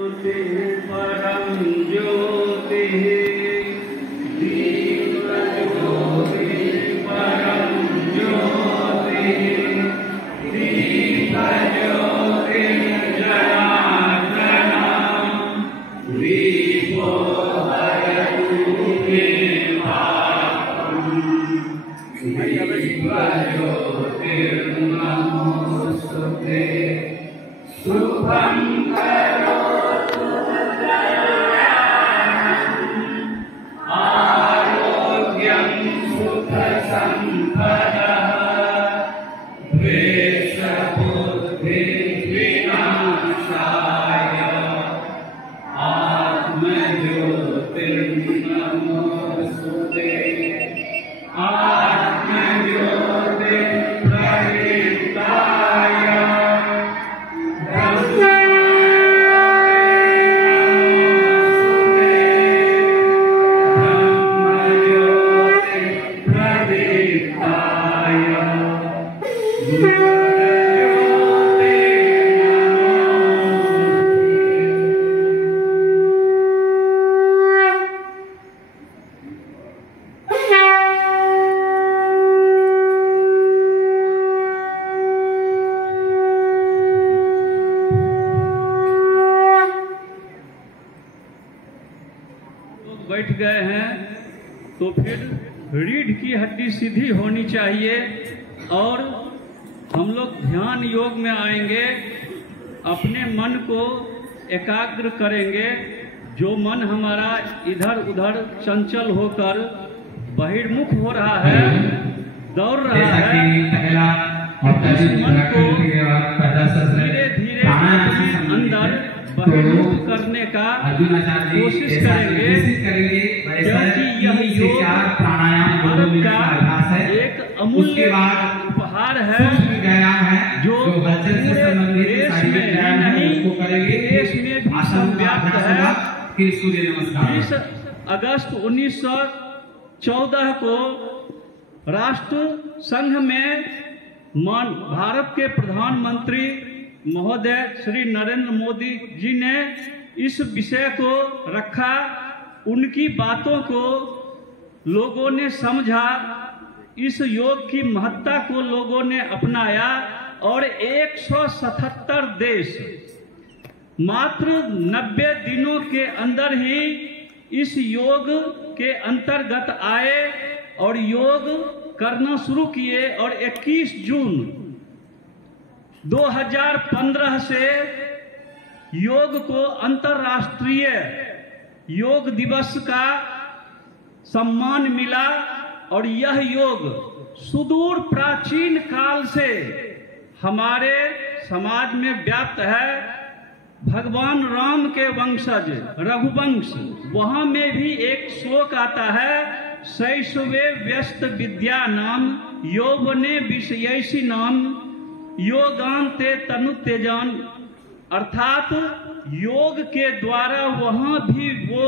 परम ज्योति दीप ज्योति परम ज्योति दीप ज्योति जनार्दन दीपो हरतु मे पापम् दीप ज्योतिर्नमोस्तुते शुभं करोतु आरोग्यं सुखसम्पदः द्वेषबुद्धिविनाशाय आत्मज्योतिर्नमोस्तुते आत्मज्योतिर्प्रदीप्ताय बैठ गए हैं तो फिर रीढ़ की हड्डी सीधी होनी चाहिए और हम लोग ध्यान योग में आएंगे, अपने मन को एकाग्र करेंगे। जो मन हमारा इधर उधर चंचल होकर बहिर्मुख हो रहा है, दौड़ रहा है, इस मन को धीरे धीरे अंदर बहिर्मुख करने का कोशिश करेंगे, क्योंकि यह योग भारत का एक अमूल्य उपहार है जो देश में नहीं देश में भी संव्याप्त है। 20 अगस्त 1914 को राष्ट्र संघ में भारत के प्रधानमंत्री महोदय श्री नरेंद्र मोदी जी ने इस विषय को रखा। उनकी बातों को लोगों ने समझा, इस योग की महत्ता को लोगों ने अपनाया और 177 देश मात्र 90 दिनों के अंदर ही इस योग के अंतर्गत आए और योग करना शुरू किए। और 21 जून 2015 से योग को अंतर्राष्ट्रीय योग दिवस का सम्मान मिला और यह योग सुदूर प्राचीन काल से हमारे समाज में व्याप्त है। भगवान राम के वंशज रघुवंश, वहां में भी एक श्लोक आता है, शैशवे व्यस्त विद्या नाम यौवने विषयसी नाम योगांते तनु तेजान। अर्थात योग के द्वारा वहां भी वो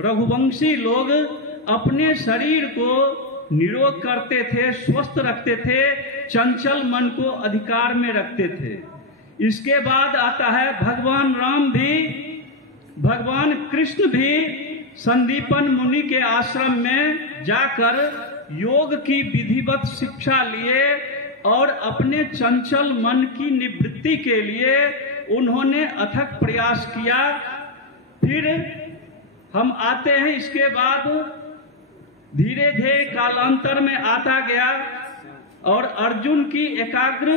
रघुवंशी लोग अपने शरीर को निरोग करते थे, स्वस्थ रखते थे, चंचल मन को अधिकार में रखते थे। इसके बाद आता है भगवान राम भी, भगवान कृष्ण भी संदीपन मुनि के आश्रम में जाकर योग की विधिवत शिक्षा लिए और अपने चंचल मन की निवृत्ति के लिए उन्होंने अथक प्रयास किया। फिर हम आते हैं, इसके बाद धीरे धीरे कालांतर में आता गया और अर्जुन की एकाग्र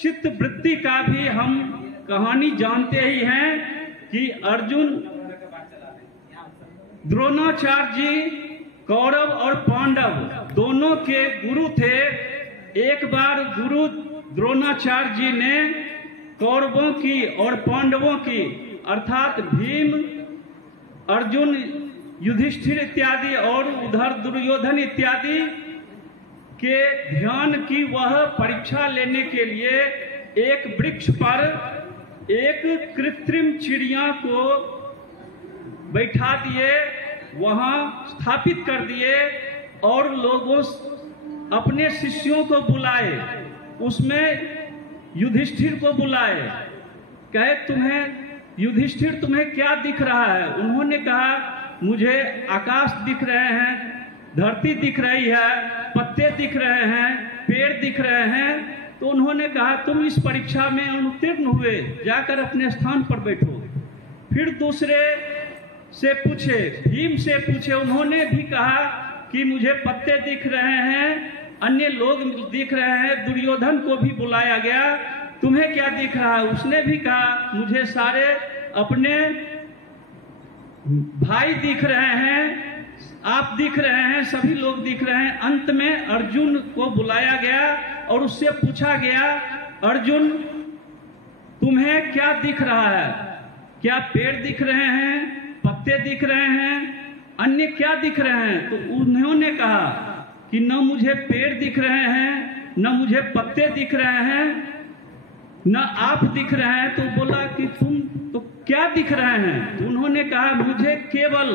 चित्त वृत्ति का भी हम कहानी जानते ही हैं कि अर्जुन द्रोणाचार्य जी कौरव और पांडव दोनों के गुरु थे। एक बार गुरु द्रोणाचार्य जी ने कौरवों की और पांडवों की अर्थात भीम, अर्जुन, युधिष्ठिर इत्यादि और उधर दुर्योधन इत्यादि के ध्यान की वह परीक्षा लेने के लिए एक वृक्ष पर एक कृत्रिम चिड़िया को बैठा दिए, वहां स्थापित कर दिए और लोगों अपने शिष्यों को बुलाए। उसमें युधिष्ठिर को बुलाए, कहे तुम्हें युधिष्ठिर तुम्हें क्या दिख रहा है? उन्होंने कहा मुझे आकाश दिख रहे हैं, धरती दिख रही है, पत्ते दिख रहे हैं, पेड़ दिख रहे हैं। तो उन्होंने कहा तुम इस परीक्षा में अनुत्तीर्ण हुए, जाकर अपने स्थान पर बैठो। फिर दूसरे से पूछे, भीम से पूछे, उन्होंने भी कहा कि मुझे पत्ते दिख रहे हैं, अन्य लोग दिख रहे हैं। दुर्योधन को भी बुलाया गया, तुम्हें क्या दिख रहा है? उसने भी कहा मुझे सारे अपने भाई दिख रहे हैं, आप दिख रहे हैं, सभी लोग दिख रहे हैं। अंत में अर्जुन को बुलाया गया और उससे पूछा गया, अर्जुन तुम्हें क्या दिख रहा है? क्या पेड़ दिख रहे हैं, पत्ते दिख रहे हैं, अन्य क्या दिख रहे हैं? तो उन्होंने कहा कि न मुझे पेड़ दिख रहे हैं, न मुझे पत्ते दिख रहे हैं, न आप दिख रहे हैं। तो बोला कि तुम तो क्या दिख रहे हैं? तो उन्होंने कहा मुझे केवल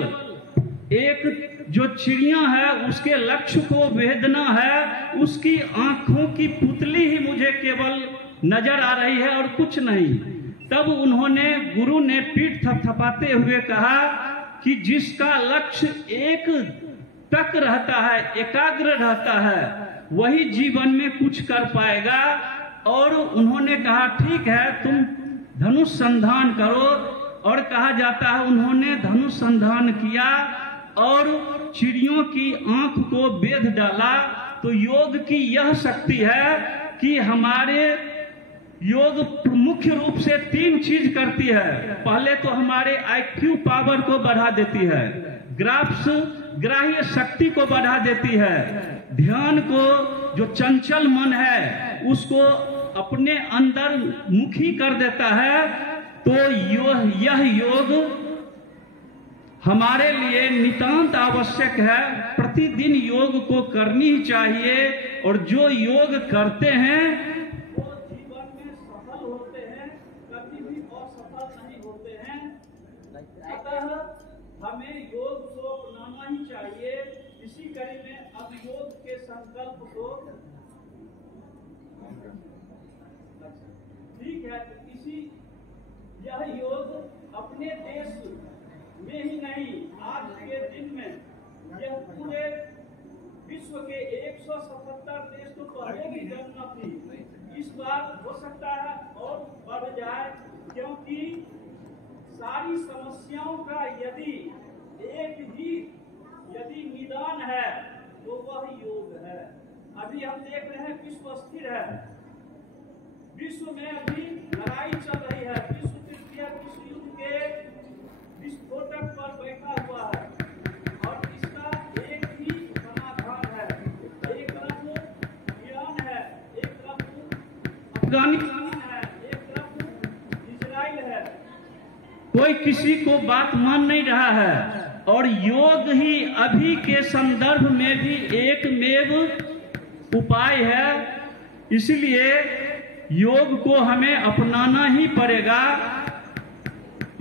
एक जो चिड़िया है उसके लक्ष्य को वेदना है, उसकी आंखों की पुतली ही मुझे केवल नजर आ रही है और कुछ नहीं। तब उन्होंने, गुरु ने पीठ थपथपाते हुए कहा कि जिसका लक्ष्य एक टक रहता है, एकाग्र रहता है, वही जीवन में कुछ कर पाएगा। और उन्होंने कहा ठीक है तुम धनुष संधान करो। और कहा जाता है उन्होंने धनुष संधान किया और चिड़ियों की आंख को बेध डाला। तो योग की यह शक्ति है कि हमारे योग मुख्य रूप से 3 चीज करती है। पहले तो हमारे IQ पावर को बढ़ा देती है, ग्राह्य शक्ति को बढ़ा देती है, ध्यान को, जो चंचल मन है उसको अपने अंदर मुखी कर देता है। तो यह योग हमारे लिए नितांत आवश्यक है। प्रतिदिन योग को करनी ही चाहिए और जो योग करते हैं वो जीवन में सफल होते हैं, कभी भी असफल नहीं होते हैं। अतः हमें योग को अपनाना ही चाहिए। इसी कड़ी में अब योग के संकल्प को, ठीक है, तो यह योग अपने देश में ही नहीं, आज के दिन में यह पूरे विश्व के 177 देश तो पहले की गणना थी, इस बार हो सकता है और बढ़ जाए, क्योंकि सारी समस्याओं का यदि निदान है तो वह योग है। अभी हम देख रहे हैं विश्व अस्थिर है, विश्व में अभी लड़ाई चल रही है, विश्व तृतीय विश्व युद्ध के विस्फोटक पर बैठा हुआ है और इसका एक ही समाधान है। एक तरफ ईरान है, एक तरफ अफगानिस्तान है, एक तरफ इजराइल है। कोई किसी को बात मान नहीं रहा है और योग ही अभी के संदर्भ में भी एकमेव उपाय है। इसलिए योग को हमें अपनाना ही पड़ेगा।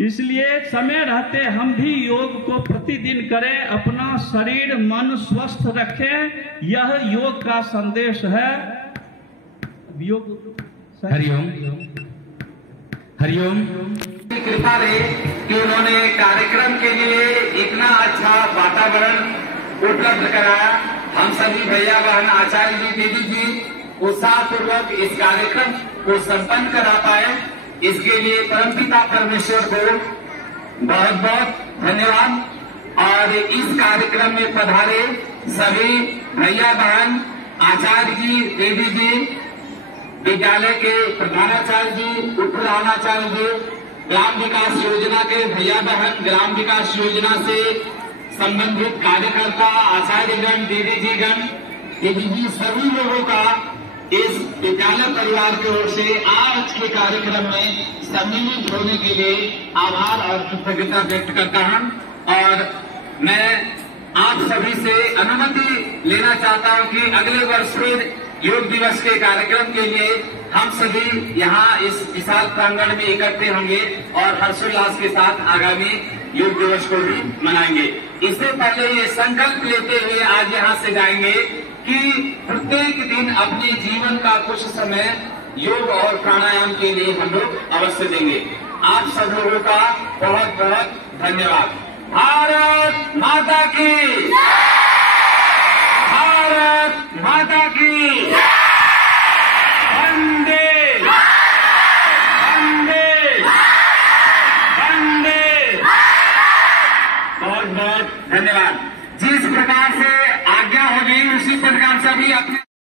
इसलिए समय रहते हम भी योग को प्रतिदिन करें, अपना शरीर मन स्वस्थ रखें। यह योग का संदेश है। योग हरिओम हरिओम। कृपा रहे कि उन्होंने कार्यक्रम के लिए इतना अच्छा वातावरण उपलब्ध कराया। हम सभी भैया बहन, आचार्य जी, दीदी जी उत्साह पूर्वक इस कार्यक्रम को संपन्न करा पाए, इसके लिए परमपिता परमेश्वर को बहुत बहुत धन्यवाद। और इस कार्यक्रम में पधारे सभी भैया बहन, आचार्य जी, दीदी जी, विद्यालय के प्रधानाचार्य जी, उप प्रधानाचार्य जी, ग्राम विकास योजना के भैया बहन, ग्राम विकास योजना से संबंधित कार्यकर्ता, आचार्यगण, दीदी जी गण, दीदी जी, सभी लोगों का इस विद्यालय परिवार की ओर से आज के कार्यक्रम में सम्मिलित होने के लिए आभार और कृतज्ञता व्यक्त करता हूं। और मैं आप सभी से अनुमति लेना चाहता हूं कि अगले वर्ष फिर योग दिवस के कार्यक्रम के लिए हम सभी यहाँ इस विशाल प्रांगण में इकट्ठे होंगे और हर्षोल्लास के साथ आगामी योग दिवस को भी मनाएंगे। इससे पहले ये संकल्प लेते हुए आज यहाँ से जाएंगे कि प्रत्येक दिन अपने जीवन का कुछ समय योग और प्राणायाम के लिए हम लोग अवश्य देंगे। आप सब लोगों का बहुत बहुत धन्यवाद। भारत माता की, भारत माता की, वंदे वंदे वंदे। बहुत बहुत धन्यवाद। जिस प्रकार से आज्ञा होगी उसी प्रकार से भी अपने